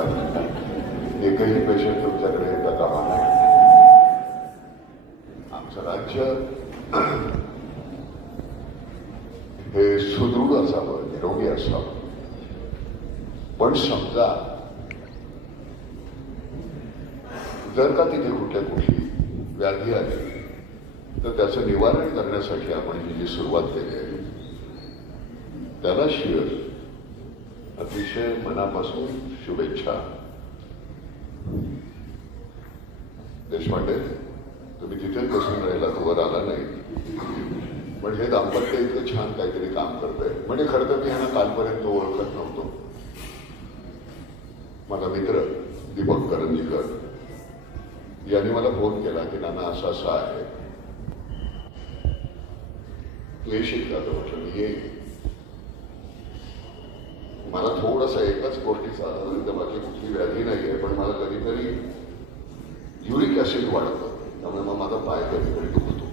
झाल्यावर एकही पेशंट तुमच्याकडे येता कामा नये. आमचं राज्य हे सुदृढ असावं, निरोगी असावं. पण समजा जर का तिथे कुठली व्याधी आली तर त्याचं निवारण करण्यासाठी आपण ही जी सुरुवात केली आहे त्याला शिर अतिशय मनापासून शुभेच्छा. देशपांडे, तुम्ही तिथेच बसून राहिला, वर आला नाही, पण हे दाम्पत्य इतकं छान काहीतरी काम करतंय. म्हणजे खरं तर मी ह्यांना कालपर्यंत ओळखत नव्हतो. माझा मित्र दीपक करंजीकर यांनी मला फोन केला की नाना असं असं आहे, तू येशील का? तर म्हटलं मी येईल. मला थोडंसं एकच गोष्टीचा आनंद, बाकी कुठली व्याधी नाहीये, पण मला कधीतरी युरिक ऍसिड वाढतं, त्यामुळे मग माझा पाय कधीतरी दुखतो.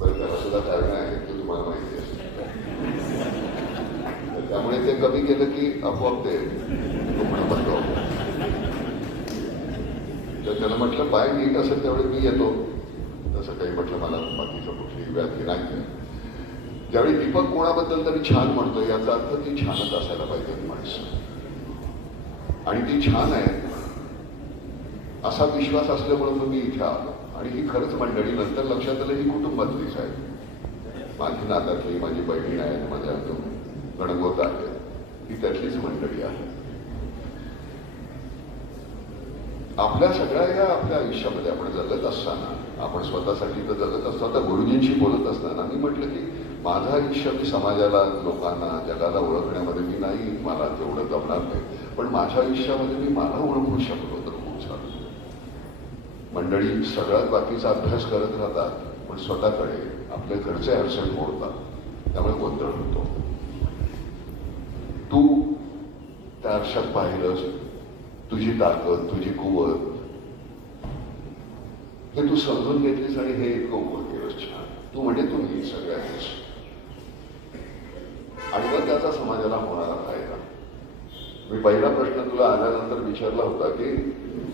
बरं, त्याला सुद्धा कारण आहे ते तुम्हाला माहिती आहे. त्यामुळे ते कमी केलं की आपोआप ते दुखणं बंद होतं. तर त्याला म्हटलं पाय नीट असेल त्यावेळी मी येतो. तसं काही म्हटलं मला बाकीचं कुठली व्याधी नाही. ज्यावेळी दीपक कोणाबद्दल तरी छान म्हणतो याचा अर्थ ती छानच असायला पाहिजे माणसं, आणि ती छान आहे असा विश्वास असल्यामुळे मी इथे आलो. आणि ही खरंच मंडळी नंतर लक्षात आलं ही कुटुंबातलीच आहे. माझी नात्यातली माझी बहिणी आहे, माझ्या गणगोत आहे, ही त्यातलीच मंडळी आहे. आपल्या सगळ्या या आपल्या आयुष्यामध्ये आपण जगत असताना, आपण स्वतःसाठी तर जगत असतो. आता गुरुजींशी बोलत असताना मी म्हटलं की माझं आयुष्य मी समाजाला, लोकांना, जगाला ओळखण्यामध्ये मी नाही, मला तेवढं जमणार नाही, पण माझ्या आयुष्यामध्ये मी मला ओळखू शकलो तर खूप छान. मंडळी सगळ्यात बाकीचा अभ्यास करत राहतात, पण स्वतःकडे आपले घरचे अडचण मोडतात, त्यामुळे गोंधळ होतो. तू त्या आरशात पाहिलंस तुझी ताकद, तुझी कुवत, हे तू समजून घेतलीस आणि हे इतकं उभं केलंस छान. तू म्हणजे तुम्ही सगळ्यांनीच. आणि मग त्याचा समाजाला होणारा फायदा. मी पहिला प्रश्न तुला आल्यानंतर विचारला होता की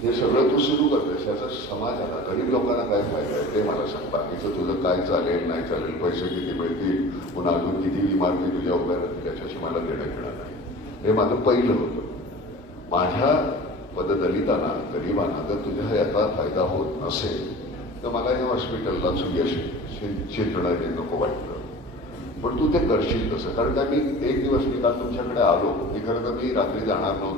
हे सगळं तू सुरू करतेस याचा समाजाला, गरीब लोकांना काय फायदा आहे ते मला सांग. बाकीचं तुझं काय चालेल नाही चालेल, पैसे किती मिळतील, पुन्हा अजून किती इमारती तुझ्या उभ्या राहतील, त्याच्याशी मला देणं घेणं नाही. हे माझं पहिलं होतं. माझ्या पददलितांना, गरिबांना जर तुझ्या याचा फायदा होत नसेल तर मला या हॉस्पिटलला सुयश चिंतणं हे नको वाटतं. पण तू ते करशील कसं? कारण का मी एक दिवस मी काल तुमच्याकडे आलो, मी खरं तर मी रात्री जाणार नव्हतो.